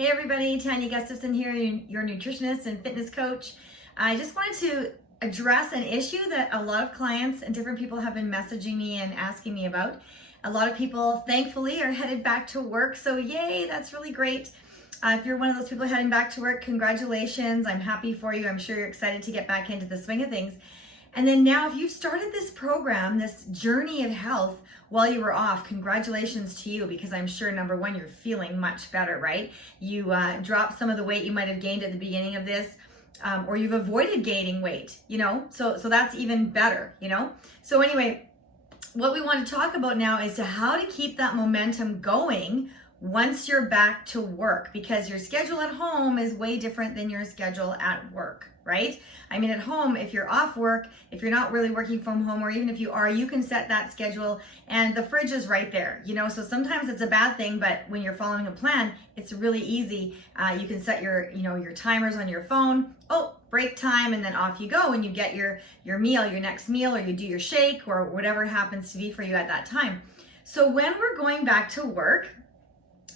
Hey everybody, Tanya Gustafson here, your nutritionist and fitness coach. I just wanted to address an issue that a lot of clients and different people have been messaging me and asking me about. A lot of people, thankfully, are headed back to work, so yay, that's really great. If you're one of those people heading back to work, congratulations. I'm happy for you. I'm sure you're excited to get back into the swing of things. And then now, if you've started this program, this journey of health while you were off, congratulations to you, because I'm sure, number one, you're feeling much better, right? You dropped some of the weight you might have gained at the beginning of this, or you've avoided gaining weight, so that's even better, So anyway, what we want to talk about now is how to keep that momentum going once you're back to work, because your schedule at home is way different than your schedule at work, right? I mean, at home, if you're off work, if you're not really working from home, or even if you are, you can set that schedule and the fridge is right there, so sometimes it's a bad thing, but when you're following a plan, it's really easy. You can set your timers on your phone. Oh, break time, and then off you go, and you get your meal, your next meal, or you do your shake, or whatever happens to be for you at that time. So when we're going back to work,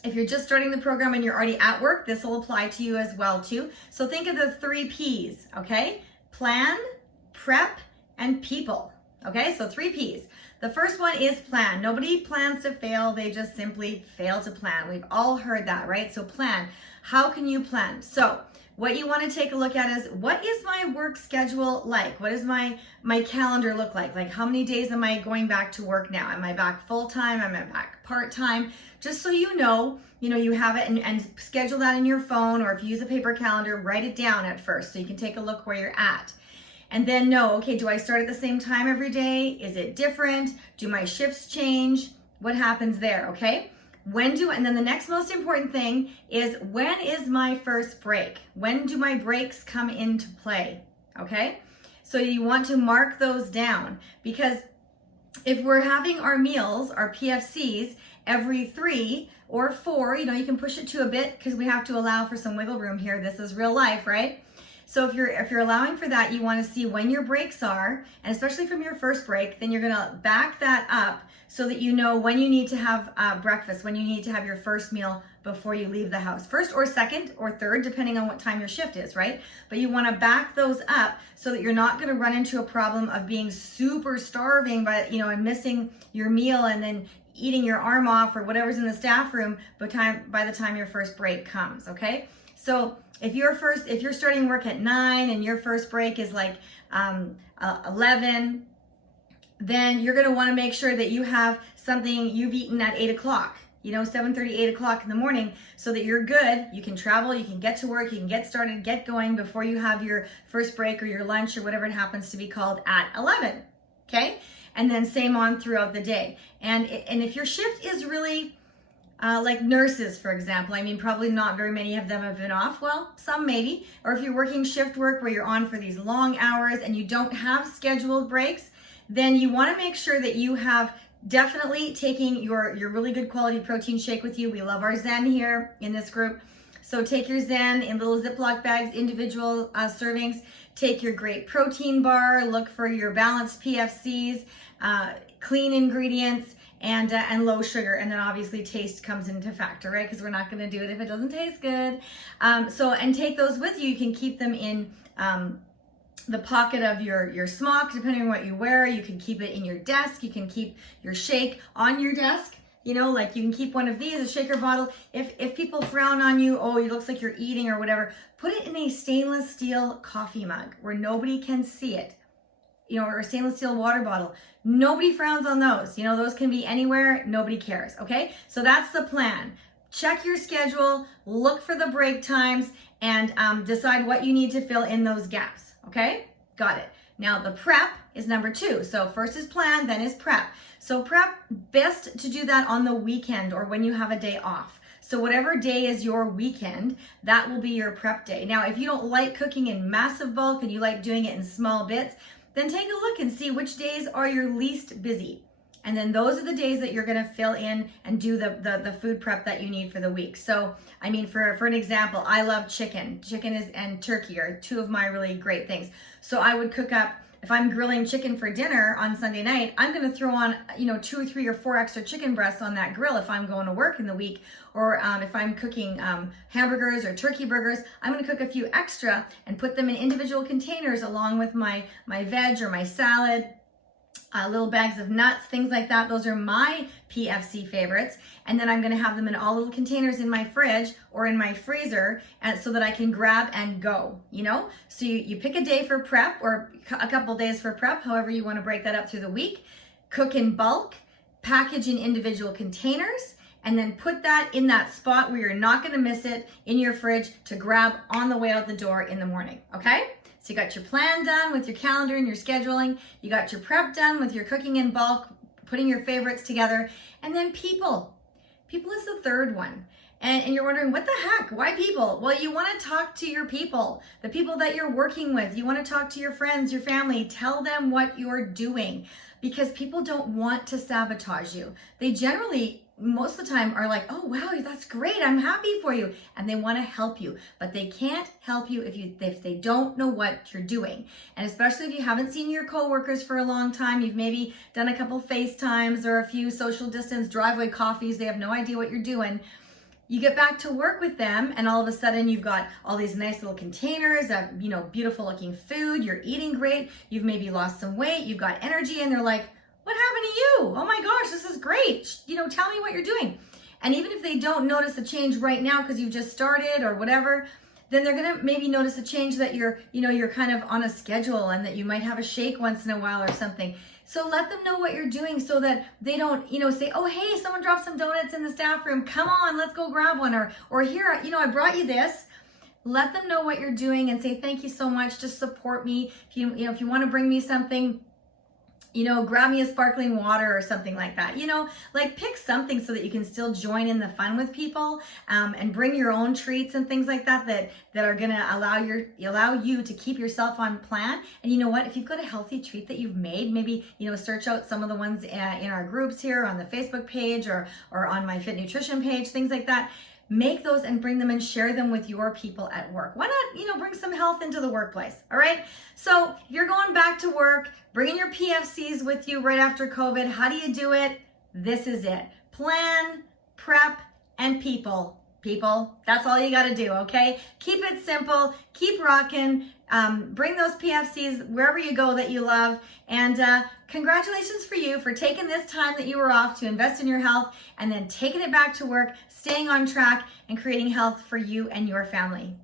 if you're just starting the program and you're already at work, this will apply to you as well too. So think of the 3 P's, okay? Plan, prep, and people, okay? So 3 P's. The first one is plan. Nobody plans to fail, they just simply fail to plan. We've all heard that, right? So plan. How can you plan? So what you want to take a look at is, what is my work schedule like? What does my calendar look like? Like, how many days am I going back to work now? Am I back full-time? Am I back part-time? Just so you know, you have it, and schedule that in your phone, or if you use a paper calendar, write it down at first so you can take a look where you're at. And then know, okay, do I start at the same time every day? Is it different? Do my shifts change? What happens there, okay? And then the next most important thing is, when is my first break? When do my breaks come into play? Okay? So you want to mark those down, because if we're having our meals, our PFCs, every 3 or 4, you can push it to a bit, because we have to allow for some wiggle room here. This is real life, right? So if you're allowing for that, you want to see when your breaks are, and especially from your first break, then you're going to back that up so that you know when you need to have breakfast, when you need to have your first meal before you leave the house. First or second or third, depending on what time your shift is, right? But you want to back those up so that you're not going to run into a problem of being super starving, and missing your meal, and then eating your arm off, or whatever's in the staff room by the time your first break comes, okay? So if you're starting work at 9 and your first break is like 11, then you're going to want to make sure that you have something you've eaten at 8 o'clock, 7:30, 8 o'clock in the morning, so that you're good. You can travel, you can get to work, you can get started, get going before you have your first break or your lunch or whatever it happens to be called at 11, okay? And then same on throughout the day. And if your shift is really like nurses, for example, probably not very many of them have been off. Well, some maybe. Or if you're working shift work where you're on for these long hours and you don't have scheduled breaks, then you want to make sure that you have definitely taking your really good quality protein shake with you. We love our Zen here in this group. So take your Zen in little Ziploc bags, individual servings. Take your great protein bar, look for your balanced PFCs, clean ingredients, and low sugar. And then obviously taste comes into factor, right? Because we're not going to do it if it doesn't taste good. And take those with you. You can keep them in the pocket of your smock, depending on what you wear. You can keep it in your desk. You can keep your shake on your desk. Like you can keep one of these, a shaker bottle. If people frown on you, oh, it looks like you're eating or whatever, put it in a stainless steel coffee mug where nobody can see it, or a stainless steel water bottle. Nobody frowns on those. Those can be anywhere, nobody cares, okay? So that's the plan. Check your schedule, look for the break times, and decide what you need to fill in those gaps, okay? Got it. Now the prep is number 2. So first is plan, then is prep. So prep, best to do that on the weekend or when you have a day off. So whatever day is your weekend, that will be your prep day. Now, if you don't like cooking in massive bulk and you like doing it in small bits, then take a look and see which days are your least busy. And then those are the days that you're gonna fill in and do the food prep that you need for the week. So, for an example, I love chicken. Chicken and turkey are 2 of my really great things. So I would cook up if I'm grilling chicken for dinner on Sunday night, I'm going to throw on, 2 or 3 or 4 extra chicken breasts on that grill if I'm going to work in the week. Or if I'm cooking hamburgers or turkey burgers, I'm going to cook a few extra and put them in individual containers along with my veg or my salad. Little bags of nuts, things like that. Those are my PFC favorites. And then I'm going to have them in all little containers in my fridge or in my freezer, and so that I can grab and go, So you pick a day for prep or a couple days for prep, however you want to break that up through the week. Cook in bulk, package in individual containers, and then put that in that spot where you're not going to miss it in your fridge to grab on the way out the door in the morning, okay? So you got your plan done with your calendar and your scheduling. You got your prep done with your cooking in bulk, putting your favorites together. And then people. People is the third one. And you're wondering, what the heck? Why people? Well, you want to talk to your people, the people that you're working with. You want to talk to your friends, your family. Tell them what you're doing, because people don't want to sabotage you. They generally, most of the time, are like, oh, wow, that's great. I'm happy for you. And they want to help you, but they can't help you if they don't know what you're doing. And especially if you haven't seen your coworkers for a long time, you've maybe done a couple FaceTimes or a few social distance driveway coffees. They have no idea what you're doing. You get back to work with them, and all of a sudden you've got all these nice little containers of, beautiful looking food. You're eating great. You've maybe lost some weight. You've got energy, and they're like, what happened to you? Oh my gosh, this is great. Tell me what you're doing. And even if they don't notice a change right now because you've just started or whatever, then they're going to maybe notice a change that you're kind of on a schedule, and that you might have a shake once in a while or something. So let them know what you're doing so that they don't, say, oh, hey, someone dropped some donuts in the staff room. Come on, let's go grab one. Or here, I brought you this. Let them know what you're doing and say, thank you so much. Just support me. If you want to bring me something, grab me a sparkling water or something like that. Pick something so that you can still join in the fun with people, and bring your own treats and things like that are going to allow you to keep yourself on plan. And you know what? If you've got a healthy treat that you've made, maybe, search out some of the ones in our groups here on the Facebook page or on my Fit Nutrition page, things like that. Make those and bring them and share them with your people at work. Why not, bring some health into the workplace, all right? So if you're going back to work, bringing your PFCs with you right after COVID, how do you do it? This is it. Plan, prep, and people. People, that's all you got to do, okay? Keep it simple. Keep rocking. Bring those PFCs wherever you go that you love. And congratulations for you for taking this time that you were off to invest in your health, and then taking it back to work, staying on track, and creating health for you and your family.